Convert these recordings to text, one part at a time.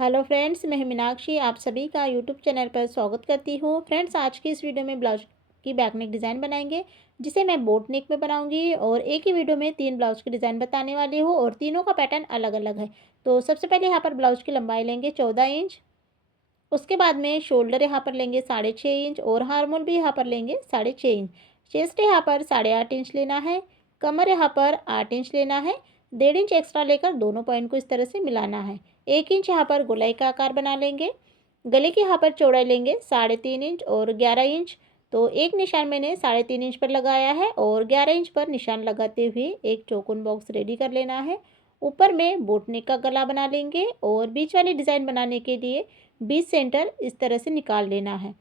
Hello friends, मैं मीनाक्षी आप सभी का यूट्यूब चैनल पर स्वागत करती हूँ। फ्रेंड्स, आज की इस वीडियो में ब्लाउज की बैक नेक डिज़ाइन बनाएंगे, जिसे मैं बोट नेक में बनाऊंगी और एक ही वीडियो में 3 ब्लाउज की डिज़ाइन बताने वाली हूँ और तीनों का पैटर्न अलग अलग है। तो सबसे पहले यहाँ पर ब्लाउज की लंबाई लेंगे 14 इंच। उसके बाद में शोल्डर यहाँ पर लेंगे 6.5 इंच और हार्मोल भी यहाँ पर लेंगे 6.5 इंच। चेस्ट यहाँ पर 8.5 इंच लेना है। कमर यहाँ पर 8 इंच लेना है। 1.5 इंच एक्स्ट्रा लेकर दोनों पॉइंट को इस तरह से मिलाना है। 1 इंच यहाँ पर गोलाई का आकार बना लेंगे। गले की यहाँ पर चौड़ाई लेंगे 3.5 इंच और 11 इंच। तो एक निशान मैंने 3.5 इंच पर लगाया है और 11 इंच पर निशान लगाते हुए एक चौकोन बॉक्स रेडी कर लेना है। ऊपर में बोट नेक का गला बना लेंगे और बीच वाली डिज़ाइन बनाने के लिए बीच सेंटर इस तरह से निकाल लेना है।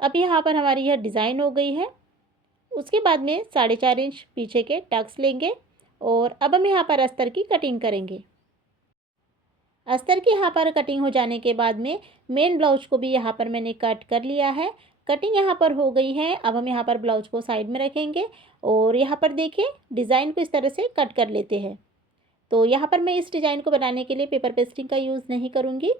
अब यहाँ पर हमारी यह डिज़ाइन हो गई है। उसके बाद में 4.5 इंच पीछे के टक्स लेंगे और अब हम यहाँ पर अस्तर की कटिंग करेंगे। अस्तर की यहाँ पर कटिंग हो जाने के बाद में मेन ब्लाउज को भी यहाँ पर मैंने कट कर लिया है। कटिंग यहाँ पर हो गई है। अब हम यहाँ पर ब्लाउज को साइड में रखेंगे और यहाँ पर देखिए डिज़ाइन को इस तरह से कट कर लेते हैं। तो यहाँ पर मैं इस डिज़ाइन को बनाने के लिए पेपर पेस्टिंग का यूज़ नहीं करूँगी।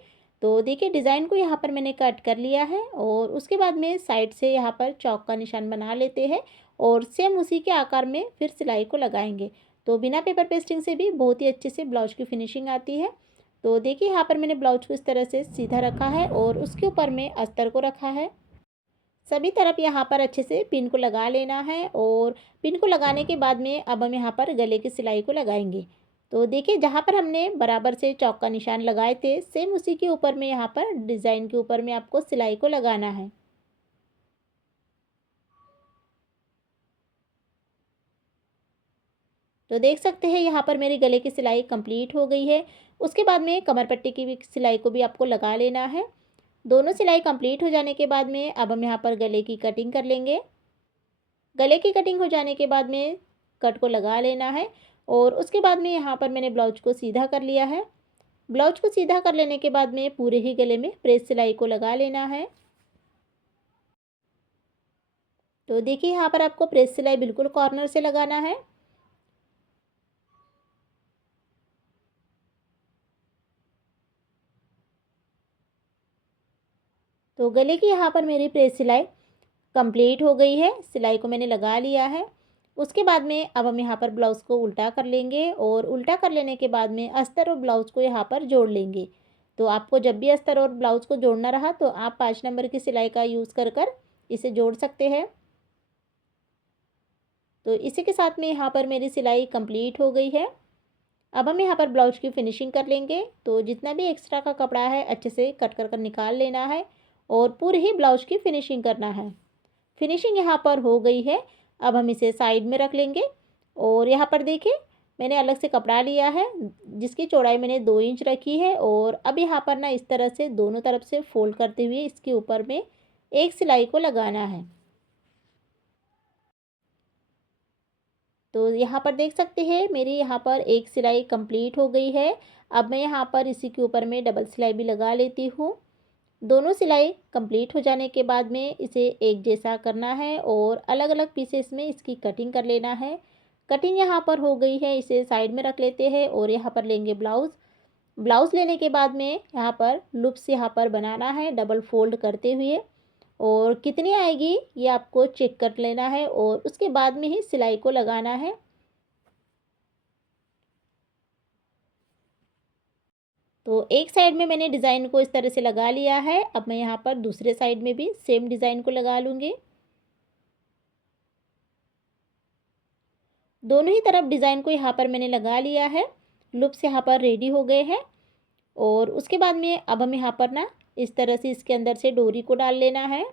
तो देखिए डिज़ाइन को यहाँ पर मैंने कट कर लिया है और उसके बाद में साइड से यहाँ पर चौक का निशान बना लेते हैं और सेम उसी के आकार में फिर सिलाई को लगाएंगे। तो बिना पेपर पेस्टिंग से भी बहुत ही अच्छे से ब्लाउज की फिनिशिंग आती है। तो देखिए यहाँ पर मैंने ब्लाउज को इस तरह से सीधा रखा है और उसके ऊपर में अस्तर को रखा है। सभी तरफ यहाँ पर अच्छे से पिन को लगा लेना है और पिन को लगाने के बाद में अब हम यहाँ पर गले की सिलाई को लगाएंगे। तो देखिए जहाँ पर हमने बराबर से चौक का निशान लगाए थे सेम उसी के ऊपर में यहाँ पर डिज़ाइन के ऊपर में आपको सिलाई को लगाना है। तो देख सकते हैं यहाँ पर मेरी गले की सिलाई कंप्लीट हो गई है। उसके बाद में कमर पट्टी की भी सिलाई को भी आपको लगा लेना है। दोनों सिलाई कंप्लीट हो जाने के बाद में अब हम यहाँ पर गले की कटिंग कर लेंगे। गले की कटिंग हो जाने के बाद में कट को लगा लेना है और उसके बाद में यहाँ पर मैंने ब्लाउज को सीधा कर लिया है। ब्लाउज को सीधा कर लेने के बाद में पूरे ही गले में प्रेस सिलाई को लगा लेना है। तो देखिए यहाँ पर आपको प्रेस सिलाई बिल्कुल कॉर्नर से लगाना है। तो गले की यहाँ पर मेरी प्रेस सिलाई कंप्लीट हो गई है। सिलाई को मैंने लगा लिया है। उसके बाद में अब हम यहाँ पर ब्लाउज़ को उल्टा कर लेंगे और उल्टा कर लेने के बाद में अस्तर और ब्लाउज़ को यहाँ पर जोड़ लेंगे। तो आपको जब भी अस्तर और ब्लाउज़ को जोड़ना रहा तो आप 5 नंबर की सिलाई का यूज़ कर इसे जोड़ सकते हैं। तो इसी के साथ में यहाँ पर मेरी सिलाई कंप्लीट हो गई है। अब हम यहाँ पर ब्लाउज की फिनिशिंग कर लेंगे। तो जितना भी एक्स्ट्रा का कपड़ा है अच्छे से कट कर निकाल लेना है और पूरे ही ब्लाउज की फिनिशिंग करना है। फिनिशिंग यहाँ पर हो गई है। अब हम इसे साइड में रख लेंगे और यहाँ पर देखिए मैंने अलग से कपड़ा लिया है जिसकी चौड़ाई मैंने 2 इंच रखी है और अब यहाँ पर ना इस तरह से दोनों तरफ से फोल्ड करते हुए इसके ऊपर में एक सिलाई को लगाना है। तो यहाँ पर देख सकते हैं मेरी यहाँ पर एक सिलाई कंप्लीट हो गई है। अब मैं यहाँ पर इसी के ऊपर में डबल सिलाई भी लगा लेती हूँ। दोनों सिलाई कंप्लीट हो जाने के बाद में इसे एक जैसा करना है और अलग अलग पीसेस में इसकी कटिंग कर लेना है। कटिंग यहाँ पर हो गई है, इसे साइड में रख लेते हैं और यहाँ पर लेंगे ब्लाउज़। ब्लाउज़ लेने के बाद में यहाँ पर लूप्स यहाँ पर बनाना है डबल फोल्ड करते हुए और कितनी आएगी ये आपको चेक कर लेना है और उसके बाद में ही सिलाई को लगाना है। तो एक साइड में मैंने डिज़ाइन को इस तरह से लगा लिया है। अब मैं यहाँ पर दूसरे साइड में भी सेम डिज़ाइन को लगा लूँगी। दोनों ही तरफ डिज़ाइन को यहाँ पर मैंने लगा लिया है। लूप्स यहाँ पर रेडी हो गए हैं और उसके बाद में अब हम यहाँ पर ना इस तरह से इसके अंदर से डोरी को डाल लेना है।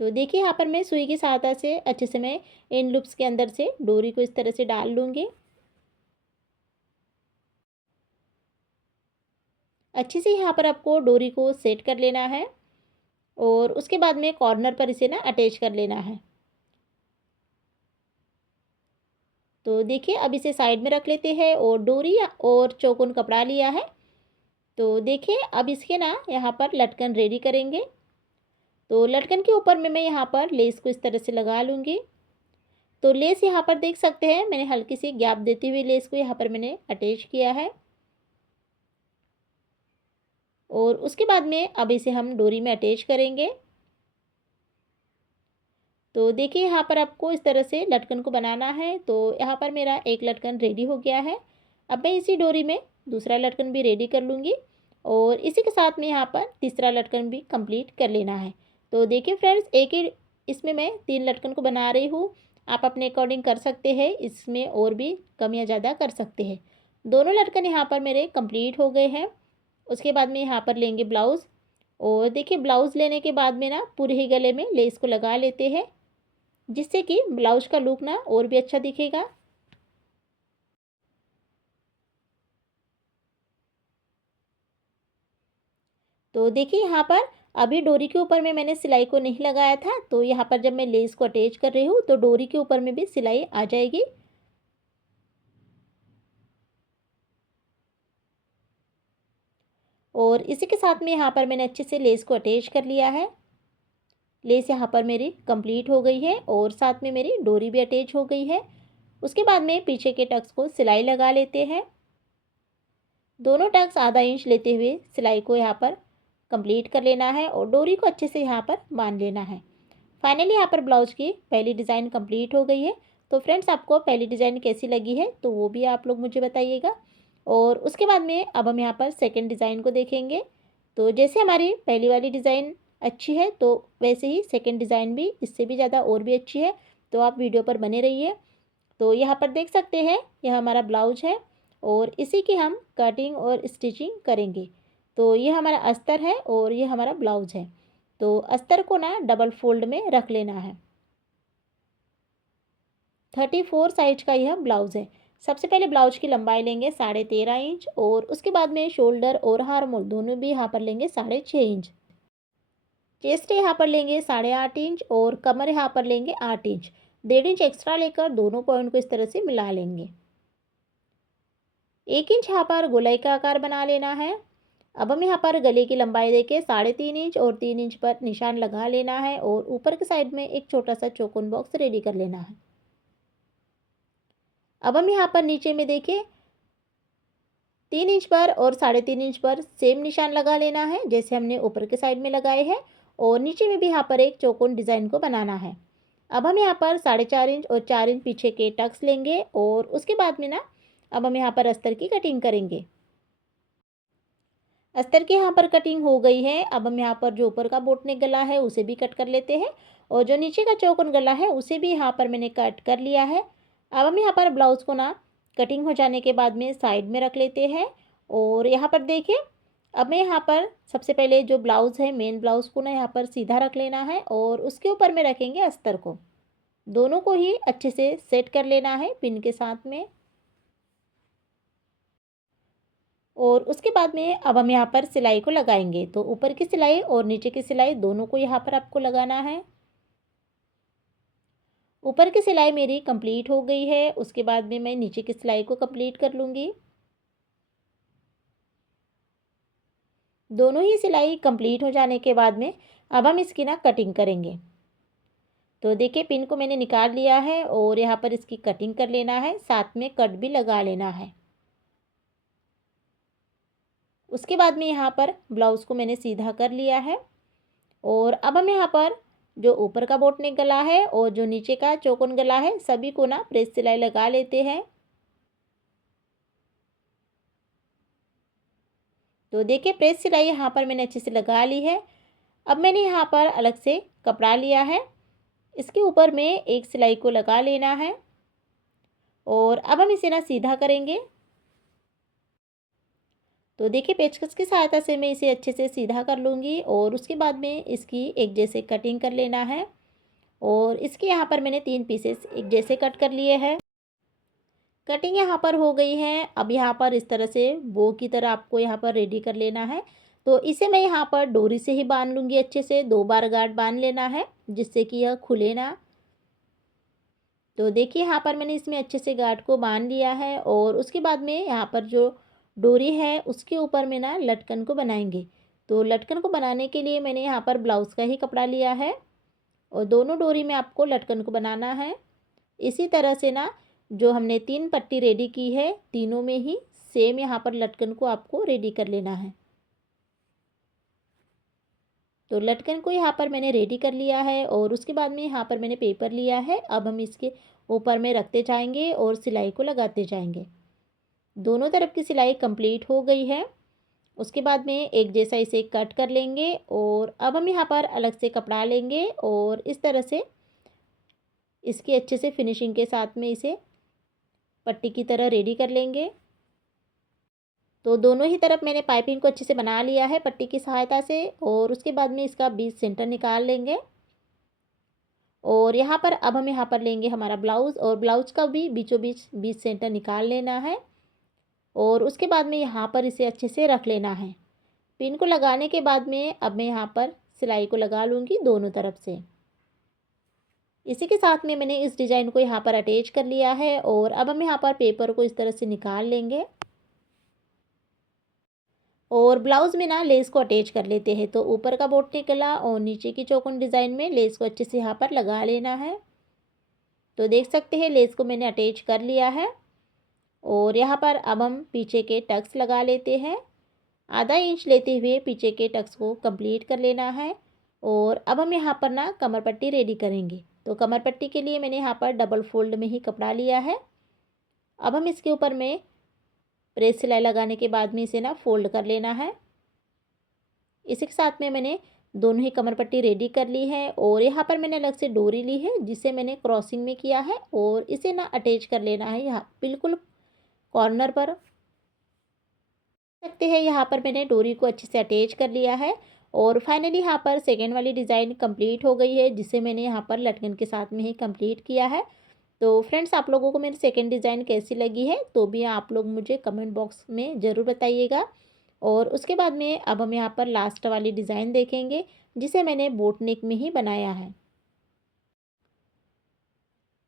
तो देखिए यहाँ पर मैं सुई की सहायता से अच्छे से मैं इन लूप्स के अंदर से डोरी को इस तरह से डाल लूँगी। अच्छे से यहाँ पर आपको डोरी को सेट कर लेना है और उसके बाद में कॉर्नर पर इसे ना अटैच कर लेना है। तो देखिए अब इसे साइड में रख लेते हैं और डोरी और चौकोन कपड़ा लिया है। तो देखिए अब इसके ना यहाँ पर लटकन रेडी करेंगे। तो लटकन के ऊपर में मैं यहाँ पर लेस को इस तरह से लगा लूँगी। तो लेस यहाँ पर देख सकते हैं मैंने हल्की सी गैप देती हुई लेस को यहाँ पर मैंने अटैच किया है। और उसके बाद में अब इसे हम डोरी में अटैच करेंगे। तो देखिए यहाँ पर आपको इस तरह से लटकन को बनाना है। तो यहाँ पर मेरा एक लटकन रेडी हो गया है। अब मैं इसी डोरी में दूसरा लटकन भी रेडी कर लूँगी और इसी के साथ में यहाँ पर तीसरा लटकन भी कंप्लीट कर लेना है। तो देखिए फ्रेंड्स, एक ही इसमें मैं 3 लटकन को बना रही हूँ। आप अपने अकॉर्डिंग कर सकते हैं, इसमें और भी कम या ज़्यादा कर सकते हैं। दोनों लटकन यहाँ पर मेरे कंप्लीट हो गए हैं। उसके बाद में यहाँ पर लेंगे ब्लाउज़ और देखिए ब्लाउज़ लेने के बाद में ना पूरे ही गले में लेस को लगा लेते हैं, जिससे कि ब्लाउज का लुक ना और भी अच्छा दिखेगा। तो देखिए यहाँ पर अभी डोरी के ऊपर में मैंने सिलाई को नहीं लगाया था, तो यहाँ पर जब मैं लेस को अटैच कर रही हूँ तो डोरी के ऊपर में भी सिलाई आ जाएगी। और इसी के साथ में यहाँ पर मैंने अच्छे से लेस को अटैच कर लिया है। लेस यहाँ पर मेरी कंप्लीट हो गई है और साथ में मेरी डोरी भी अटैच हो गई है। उसके बाद में पीछे के टक्स को सिलाई लगा लेते हैं। दोनों टक्स आधा इंच लेते हुए सिलाई को यहाँ पर कंप्लीट कर लेना है और डोरी को अच्छे से यहाँ पर बांध लेना है। फाइनली यहाँ पर ब्लाउज की पहली डिज़ाइन कंप्लीट हो गई है। तो फ्रेंड्स, आपको पहली डिज़ाइन कैसी लगी है तो वो भी आप लोग मुझे बताइएगा। और उसके बाद में अब हम यहाँ पर सेकंड डिज़ाइन को देखेंगे। तो जैसे हमारी पहली वाली डिज़ाइन अच्छी है तो वैसे ही सेकंड डिज़ाइन भी इससे भी ज़्यादा और भी अच्छी है। तो आप वीडियो पर बने रहिए। तो यहाँ पर देख सकते हैं यह हमारा ब्लाउज है और इसी की हम कटिंग और स्टिचिंग करेंगे। तो ये हमारा अस्तर है और ये हमारा ब्लाउज है। तो अस्तर को ना डबल फोल्ड में रख लेना है। 34 साइज का यह ब्लाउज है। सबसे पहले ब्लाउज की लंबाई लेंगे 13.5 इंच और उसके बाद में शोल्डर और हार्मोल दोनों भी यहाँ पर लेंगे 6.5 इंच। चेस्ट यहाँ पर लेंगे 8.5 इंच और कमर यहाँ पर लेंगे 8 इंच। 1.5 इंच एक्स्ट्रा लेकर दोनों पॉइंट को इस तरह से मिला लेंगे। 1 इंच यहाँ पर गोलाई का आकार बना लेना है। अब हम यहाँ पर गले की लंबाई देके 3.5 इंच और 3 इंच पर निशान लगा लेना है और ऊपर के साइड में एक छोटा सा चौकोन बॉक्स रेडी कर लेना है। अब हम यहाँ पर नीचे में देखिए 3 इंच पर और 3.5 इंच पर सेम निशान लगा लेना है जैसे हमने ऊपर के साइड में लगाए हैं और नीचे में भी यहाँ पर एक चौकोन डिज़ाइन को बनाना है। अब हम यहाँ पर 4.5 इंच और 4 इंच पीछे के टक्स लेंगे और उसके बाद में ना अब हम यहाँ पर अस्तर की कटिंग करेंगे। अस्तर की यहाँ पर कटिंग हो गई है। अब हम यहाँ पर जो ऊपर का बोटनेक गला है उसे भी कट कर लेते हैं और जो नीचे का चौकोन गला है उसे भी यहाँ पर मैंने कट कर लिया है। अब हम यहाँ पर ब्लाउज़ को ना कटिंग हो जाने के बाद में साइड में रख लेते हैं और यहाँ पर देखिए अब मैं यहाँ पर सबसे पहले जो ब्लाउज़ है मेन ब्लाउज़ को ना यहाँ पर सीधा रख लेना है और उसके ऊपर में रखेंगे अस्तर को। दोनों को ही अच्छे से सेट कर लेना है पिन के साथ में। और उसके बाद में अब हम यहाँ पर सिलाई को लगाएंगे। तो ऊपर की सिलाई और नीचे की सिलाई दोनों को यहाँ पर आपको लगाना है। ऊपर की सिलाई मेरी कंप्लीट हो गई है। उसके बाद में मैं नीचे की सिलाई को कंप्लीट कर लूँगी। दोनों ही सिलाई कंप्लीट हो जाने के बाद में अब हम इसकी ना कटिंग करेंगे। तो देखिए पिन को मैंने निकाल लिया है और यहाँ पर इसकी कटिंग कर लेना है, साथ में कट भी लगा लेना है। उसके बाद में यहाँ पर ब्लाउज़ को मैंने सीधा कर लिया है और अब हम यहाँ पर जो ऊपर का बोटनेक गला है और जो नीचे का चौकोन गला है सभी को ना प्रेस सिलाई लगा लेते हैं। तो देखिए प्रेस सिलाई यहाँ पर मैंने अच्छे से लगा ली है। अब मैंने यहाँ पर अलग से कपड़ा लिया है, इसके ऊपर में एक सिलाई को लगा लेना है और अब हम इसे ना सीधा करेंगे। तो देखिए पेचकस की सहायता से मैं इसे अच्छे से सीधा कर लूँगी और उसके बाद में इसकी एक जैसे कटिंग कर लेना है और इसके यहाँ पर मैंने 3 पीसेस एक जैसे कट कर लिए हैं। कटिंग यहाँ पर हो गई है। अब यहाँ पर इस तरह से बो की तरह आपको यहाँ पर रेडी कर लेना है। तो इसे मैं यहाँ पर डोरी से ही बांध लूँगी, अच्छे से 2 बार गार्ड बांध लेना है जिससे कि यह खुले ना। तो देखिए यहाँ पर मैंने इसमें अच्छे से गार्ड को बांध लिया है और उसके बाद में यहाँ पर जो डोरी है उसके ऊपर में ना लटकन को बनाएंगे। तो लटकन को बनाने के लिए मैंने यहाँ पर ब्लाउज़ का ही कपड़ा लिया है और दोनों डोरी में आपको लटकन को बनाना है। इसी तरह से ना जो हमने 3 पट्टी रेडी की है, तीनों में ही सेम यहाँ पर लटकन को आपको रेडी कर लेना है। तो लटकन को यहाँ पर मैंने रेडी कर लिया है और उसके बाद में यहाँ पर मैंने पेपर लिया है। अब हम इसके ऊपर में रखते जाएंगे और सिलाई को लगाते जाएंगे। दोनों तरफ की सिलाई कंप्लीट हो गई है। उसके बाद में एक जैसा इसे कट कर लेंगे और अब हम यहाँ पर अलग से कपड़ा लेंगे और इस तरह से इसकी अच्छे से फिनिशिंग के साथ में इसे पट्टी की तरह रेडी कर लेंगे। तो दोनों ही तरफ मैंने पाइपिंग को अच्छे से बना लिया है पट्टी की सहायता से और उसके बाद में इसका बीच सेंटर निकाल लेंगे। और यहाँ पर अब हम यहाँ पर लेंगे हमारा ब्लाउज़ और ब्लाउज़ का भी बीचों बीच बीच सेंटर निकाल लेना है और उसके बाद में यहाँ पर इसे अच्छे से रख लेना है। पिन को लगाने के बाद में अब मैं यहाँ पर सिलाई को लगा लूँगी दोनों तरफ से। इसी के साथ में मैंने इस डिज़ाइन को यहाँ पर अटैच कर लिया है और अब हम यहाँ पर पेपर को इस तरह से निकाल लेंगे और ब्लाउज़ में ना लेस को अटैच कर लेते हैं। तो ऊपर का बोटनी गला और नीचे की चौकोन डिज़ाइन में लेस को अच्छे से यहाँ पर लगा लेना है। तो देख सकते हैं लेस को मैंने अटैच कर लिया है और यहाँ पर अब हम पीछे के टक्स लगा लेते हैं। आधा इंच लेते हुए पीछे के टक्स को कंप्लीट कर लेना है और अब हम यहाँ पर ना कमर पट्टी रेडी करेंगे। तो कमर पट्टी के लिए मैंने यहाँ पर डबल फोल्ड में ही कपड़ा लिया है। अब हम इसके ऊपर में प्रेस सिलाई लगाने के बाद में इसे ना फोल्ड कर लेना है। इसी के साथ में मैंने दोनों ही कमर पट्टी रेडी कर ली है और यहाँ पर मैंने अलग से डोरी ली है जिसे मैंने क्रॉसिंग में किया है और इसे ना अटैच कर लेना है यहाँ बिल्कुल कॉर्नर पर। सकते हैं यहाँ पर मैंने डोरी को अच्छे से अटैच कर लिया है और फाइनली यहाँ पर सेकेंड वाली डिज़ाइन कंप्लीट हो गई है जिसे मैंने यहाँ पर लटकन के साथ में ही कंप्लीट किया है। तो फ्रेंड्स आप लोगों को मेरी सेकेंड डिज़ाइन कैसी लगी है तो भी आप लोग मुझे कमेंट बॉक्स में ज़रूर बताइएगा। और उसके बाद में अब हम यहाँ पर लास्ट वाली डिज़ाइन देखेंगे जिसे मैंने बोट नेक में ही बनाया है।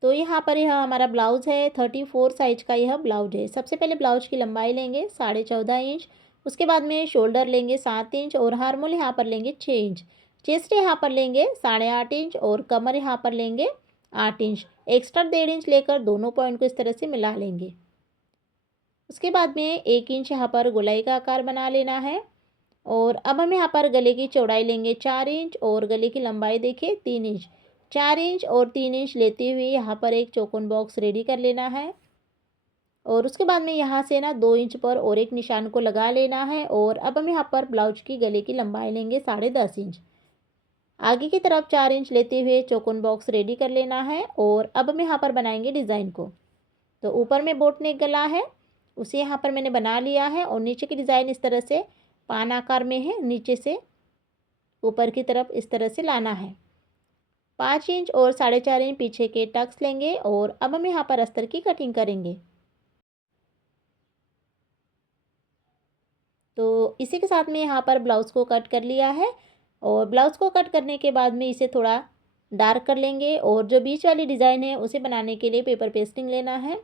तो यहाँ पर यह हमारा ब्लाउज़ है 34 साइज का यह ब्लाउज है। सबसे पहले ब्लाउज की लंबाई लेंगे 14.5 इंच। उसके बाद में शोल्डर लेंगे 7 इंच और हार्मोल यहाँ पर लेंगे 6 इंच। चेस्ट यहाँ पर लेंगे 8.5 इंच और कमर यहाँ पर लेंगे 8 इंच। एक्स्ट्रा 1.5 इंच लेकर दोनों पॉइंट को इस तरह से मिला लेंगे। उसके बाद में 1 इंच यहाँ पर गोलाई का आकार बना लेना है और अब हम यहाँ पर गले की चौड़ाई लेंगे 4 इंच और गले की लंबाई देखिए 3 इंच। 4 इंच और 3 इंच लेते हुए यहाँ पर एक चौकोन बॉक्स रेडी कर लेना है और उसके बाद में यहाँ से ना 2 इंच पर और एक निशान को लगा लेना है और अब हम यहाँ पर ब्लाउज की गले की लंबाई लेंगे 10.5 इंच। आगे की तरफ 4 इंच लेते हुए चौकोन बॉक्स रेडी कर लेना है और अब हम यहाँ पर बनाएंगे डिज़ाइन को। तो ऊपर में बोट नेक गला है उसे यहाँ पर मैंने बना लिया है और नीचे की डिज़ाइन इस तरह से पान आकार में है, नीचे से ऊपर की तरफ इस तरह से लाना है। 5 इंच और 4.5 इंच पीछे के टक्स लेंगे और अब हम यहाँ पर अस्तर की कटिंग करेंगे। तो इसी के साथ में यहाँ पर ब्लाउज़ को कट कर लिया है और ब्लाउज़ को कट करने के बाद में इसे थोड़ा डार्क कर लेंगे और जो बीच वाली डिज़ाइन है उसे बनाने के लिए पेपर पेस्टिंग लेना है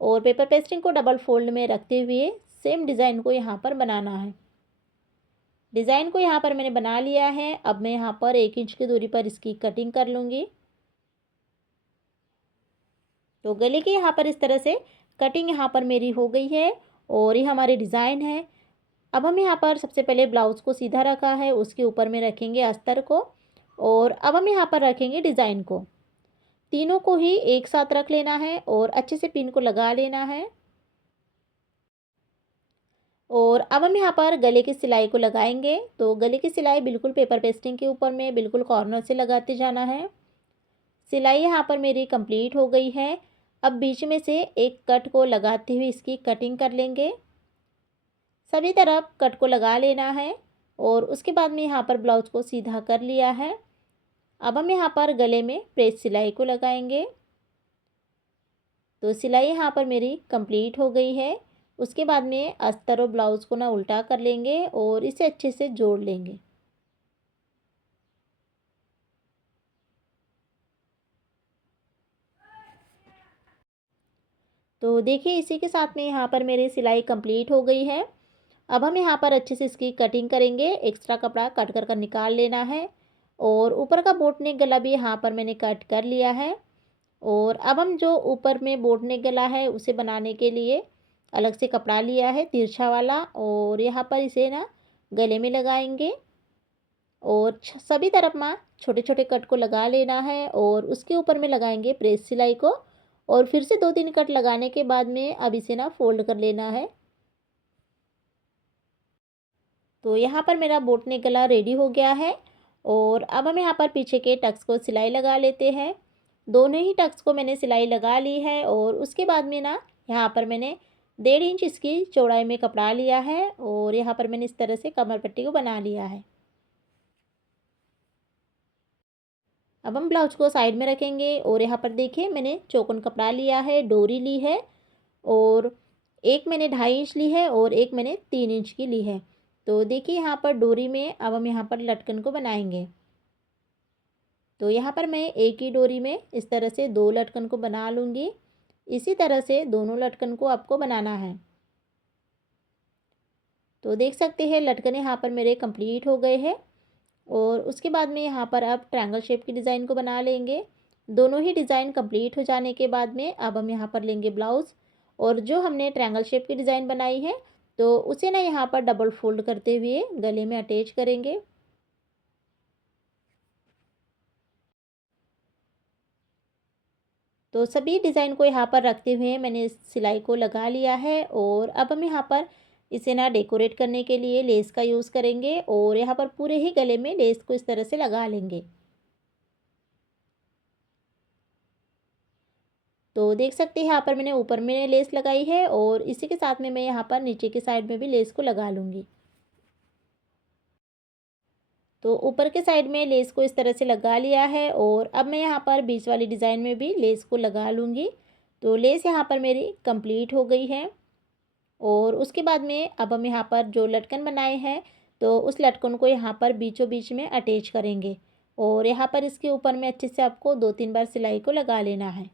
और पेपर पेस्टिंग को डबल फोल्ड में रखते हुए सेम डिज़ाइन को यहाँ पर बनाना है। डिज़ाइन को यहाँ पर मैंने बना लिया है। अब मैं यहाँ पर 1 इंच की दूरी पर इसकी कटिंग कर लूँगी। तो गले की यहाँ पर इस तरह से कटिंग यहाँ पर मेरी हो गई है और ये हमारी डिज़ाइन है। अब हम यहाँ पर सबसे पहले ब्लाउज़ को सीधा रखा है, उसके ऊपर में रखेंगे अस्तर को और अब हम यहाँ पर रखेंगे डिज़ाइन को। तीनों को ही एक साथ रख लेना है और अच्छे से पिन को लगा लेना है और अब हम यहाँ पर गले की सिलाई को लगाएंगे। तो गले की सिलाई बिल्कुल पेपर पेस्टिंग के ऊपर में बिल्कुल कॉर्नर से लगाते जाना है। सिलाई यहाँ पर मेरी कंप्लीट हो गई है। अब बीच में से एक कट को लगाते हुए इसकी कटिंग कर लेंगे। सभी तरफ कट को लगा लेना है और उसके बाद में यहाँ पर ब्लाउज को सीधा कर लिया है। अब हम यहाँ पर गले में प्रेस सिलाई को लगाएंगे। तो सिलाई यहाँ पर मेरी कंप्लीट हो गई है। उसके बाद में अस्तर और ब्लाउज़ को ना उल्टा कर लेंगे और इसे अच्छे से जोड़ लेंगे। तो देखिए इसी के साथ में यहाँ पर मेरी सिलाई कंप्लीट हो गई है। अब हम यहाँ पर अच्छे से इसकी कटिंग करेंगे। एक्स्ट्रा कपड़ा कट कर निकाल लेना है और ऊपर का बोट नेक गला भी यहाँ पर मैंने कट कर लिया है। और अब हम जो ऊपर में बोट नेक गला है उसे बनाने के लिए अलग से कपड़ा लिया है तिरछा वाला, और यहाँ पर इसे ना गले में लगाएंगे और सभी तरफ में छोटे छोटे कट को लगा लेना है और उसके ऊपर में लगाएंगे प्रेस सिलाई को। और फिर से 2-3 कट लगाने के बाद में अब इसे ना फोल्ड कर लेना है। तो यहाँ पर मेरा बोट नेक गला रेडी हो गया है। और अब हम यहाँ पर पीछे के टक्स को सिलाई लगा लेते हैं। दोनों ही टक्स को मैंने सिलाई लगा ली है और उसके बाद में ना यहाँ पर मैंने 1.5 इंच इसकी चौड़ाई में कपड़ा लिया है और यहाँ पर मैंने इस तरह से कमर पट्टी को बना लिया है। अब हम ब्लाउज को साइड में रखेंगे और यहाँ पर देखिए मैंने चौकोन कपड़ा लिया है, डोरी ली है, और एक मैंने 2.5 इंच ली है और एक मैंने 3 इंच की ली है। तो देखिए यहाँ पर डोरी में अब हम यहाँ पर लटकन को बनाएंगे। तो यहाँ पर मैं एक ही डोरी में इस तरह से 2 लटकन को बना लूँगी। इसी तरह से दोनों लटकन को आपको बनाना है। तो देख सकते हैं लटकन यहाँ पर मेरे कंप्लीट हो गए हैं। और उसके बाद में यहाँ पर अब ट्रायंगल शेप की डिज़ाइन को बना लेंगे। दोनों ही डिज़ाइन कंप्लीट हो जाने के बाद में अब हम यहाँ पर लेंगे ब्लाउज़, और जो हमने ट्रायंगल शेप की डिज़ाइन बनाई है तो उसे ना यहाँ पर डबल फोल्ड करते हुए गले में अटैच करेंगे। तो सभी डिज़ाइन को यहाँ पर रखते हुए मैंने इस सिलाई को लगा लिया है। और अब हम यहाँ पर इसे ना डेकोरेट करने के लिए लेस का यूज़ करेंगे और यहाँ पर पूरे ही गले में लेस को इस तरह से लगा लेंगे। तो देख सकते हैं यहाँ पर मैंने ऊपर में लेस लगाई है और इसी के साथ में मैं यहाँ पर नीचे की साइड में भी लेस को लगा लूँगी। तो ऊपर के साइड में लेस को इस तरह से लगा लिया है और अब मैं यहाँ पर बीच वाली डिज़ाइन में भी लेस को लगा लूँगी। तो लेस यहाँ पर मेरी कंप्लीट हो गई है। और उसके बाद में अब हम यहाँ पर जो लटकन बनाए हैं तो उस लटकन को यहाँ पर बीचों बीच में अटैच करेंगे और यहाँ पर इसके ऊपर में अच्छे से आपको 2-3 बार सिलाई को लगा लेना है।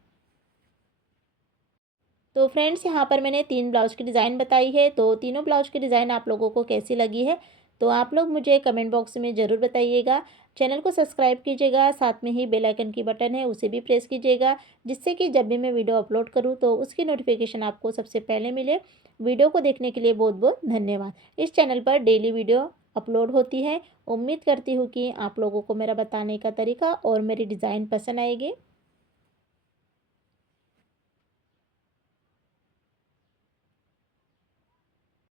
तो फ्रेंड्स यहाँ पर मैंने 3 ब्लाउज़ की डिज़ाइन बताई है। तो तीनों ब्लाउज़ की डिज़ाइन आप लोगों को कैसी लगी है तो आप लोग मुझे कमेंट बॉक्स में ज़रूर बताइएगा। चैनल को सब्सक्राइब कीजिएगा, साथ में ही बेल आइकन की बटन है उसे भी प्रेस कीजिएगा, जिससे कि जब भी मैं वीडियो अपलोड करूँ तो उसकी नोटिफिकेशन आपको सबसे पहले मिले। वीडियो को देखने के लिए बहुत बहुत धन्यवाद। इस चैनल पर डेली वीडियो अपलोड होती है। उम्मीद करती हूँ कि आप लोगों को मेरा बताने का तरीका और मेरी डिज़ाइन पसंद आएगी।